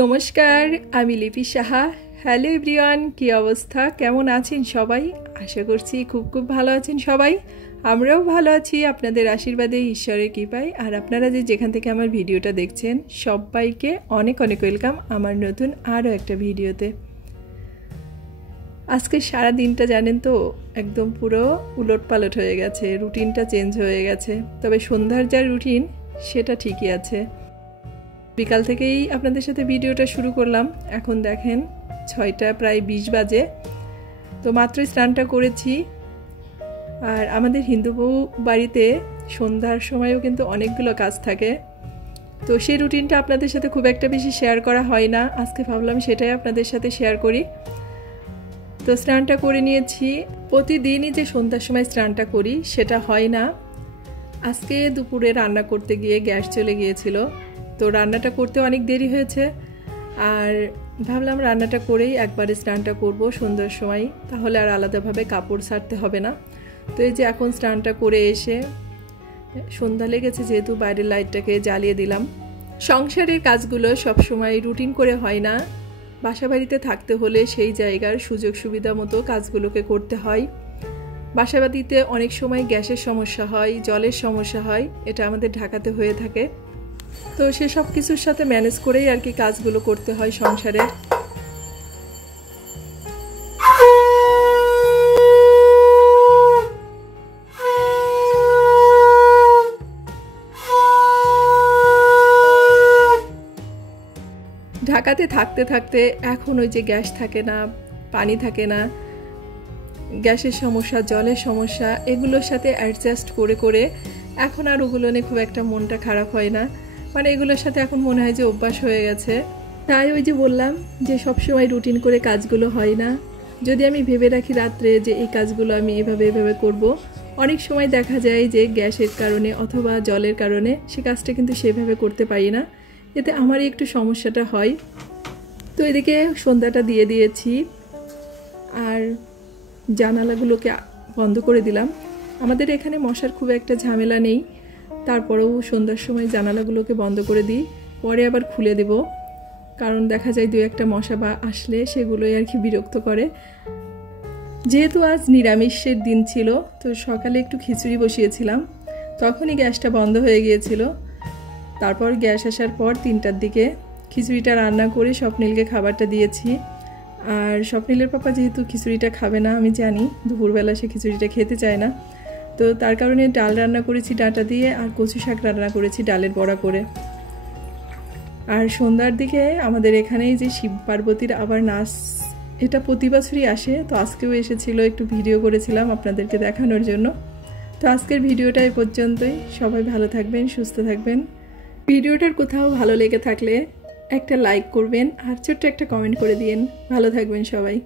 নমস্কার, আমি লিপি সাহা। হ্যালো এভরিওয়ান, কি অবস্থা, কেমন আছেন সবাই? আশা করছি খুব খুব ভালো আছেন সবাই। আমরাও ভালো আছি আপনাদের আশীর্বাদে, ঈশ্বরের কৃপায়। আর আপনারা যেখান থেকে আমার ভিডিওটা দেখছেন সবাইকে অনেক অনেক ওয়েলকাম আমার নতুন আরও একটা ভিডিওতে। আজকে সারা দিনটা জানেন তো একদম পুরো উলটপালট হয়ে গেছে, রুটিনটা চেঞ্জ হয়ে গেছে। তবে সন্ধ্যার যা রুটিন সেটা ঠিকই আছে। বিকাল থেকেই আপনাদের সাথে ভিডিওটা শুরু করলাম। এখন দেখেন 6টা প্রায় 20 বাজে। তো মাত্রই স্নানটা করেছি। আর আমাদের হিন্দু বউ বাড়িতে সন্ধ্যার সময়ও কিন্তু অনেকগুলো কাজ থাকে। তো সেই রুটিনটা আপনাদের সাথে খুব একটা বেশি শেয়ার করা হয় না। আজকে ভাবলাম সেটাই আপনাদের সাথে শেয়ার করি। তো স্নানটা করে নিয়েছি। প্রতিদিনই যে সন্ধ্যার সময় স্নানটা করি সেটা হয় না। আজকে দুপুরে রান্না করতে গিয়ে গ্যাস চলে গিয়েছিল, তো রান্নাটা করতে অনেক দেরি হয়েছে। আর ভাবলাম রান্নাটা করেই একবারে স্নানটা করব সন্ধ্যার সময়, তাহলে আর আলাদাভাবে কাপড় ছাড়তে হবে না। তো এই যে এখন স্নানটা করে এসে সন্ধ্যা লেগেছে যেহেতু বাইরের লাইটটাকে জ্বালিয়ে দিলাম। সংসারের কাজগুলো সবসময় রুটিন করে হয় না। বাসাবাড়িতে থাকতে হলে সেই জায়গার সুযোগ সুবিধা মতো কাজগুলোকে করতে হয়। বাসাবাড়িতে অনেক সময় গ্যাসের সমস্যা হয়, জলের সমস্যা হয়, এটা আমাদের ঢাকাতে হয়ে থাকে। তো সেসব কিছুর সাথে ম্যানেজ করেই আর কি কাজগুলো করতে হয় সংসারের। ঢাকাতে থাকতে থাকতে এখন ওই যে গ্যাস থাকে না, পানি থাকে না, গ্যাসের সমস্যা, জলের সমস্যা, এগুলোর সাথে অ্যাডজাস্ট করে করে এখন আর ওগুলো নিয়ে খুব একটা মনটা খারাপ হয় না। মানে এগুলোর সাথে এখন মনে হয় যে অভ্যাস হয়ে গেছে। তাই ওই যে বললাম যে সবসময় রুটিন করে কাজগুলো হয় না। যদি আমি ভেবে রাখি রাত্রে যে এই কাজগুলো আমি এভাবে এভাবে করব, অনেক সময় দেখা যায় যে গ্যাসের কারণে অথবা জলের কারণে সে কাজটা কিন্তু সেভাবে করতে পারি না। এতে আমারই একটু সমস্যাটা হয়। তো এদিকে সন্ধ্যাটা দিয়ে দিয়েছি আর জানালাগুলোকে বন্ধ করে দিলাম। আমাদের এখানে মশার খুব একটা ঝামেলা নেই, তারপরেও সন্ধ্যার সময় জানালাগুলোকে বন্ধ করে দিই, পরে আবার খুলে দেব। কারণ দেখা যায় 2-1টা মশা বা আসলে সেগুলোই আর কি বিরক্ত করে। যেহেতু আজ নিরামিষের দিন ছিল, তো সকালে একটু খিচুড়ি বসিয়েছিলাম, তখনই গ্যাসটা বন্ধ হয়ে গিয়েছিল। তারপর গ্যাস আসার পর 3টার দিকে খিচুড়িটা রান্না করে স্বপ্নিলকে খাবারটা দিয়েছি। আর স্বপ্নিলের পাপা যেহেতু খিচুড়িটা খাবে না, আমি জানি দুপুরবেলা সে খিচুড়িটা খেতে চায় না, তো তার কারণে ডাল রান্না করেছি ডাঁটা দিয়ে, আর কচু শাক রান্না করেছি ডালের বড়া করে। আর সন্ধ্যার দিকে আমাদের এখানেই যে শিব পার্বতীর আবার নাচ, এটা প্রতি বছরই আসে, তো আজকেও এসেছিল, একটু ভিডিও করেছিলাম আপনাদেরকে দেখানোর জন্য। তো আজকের ভিডিওটা এই পর্যন্তই। সবাই ভালো থাকবেন, সুস্থ থাকবেন। ভিডিওটার কোথাও ভালো লেগে থাকলে একটা লাইক করবেন আর ছোট্ট একটা কমেন্ট করে দিন। ভালো থাকবেন সবাই।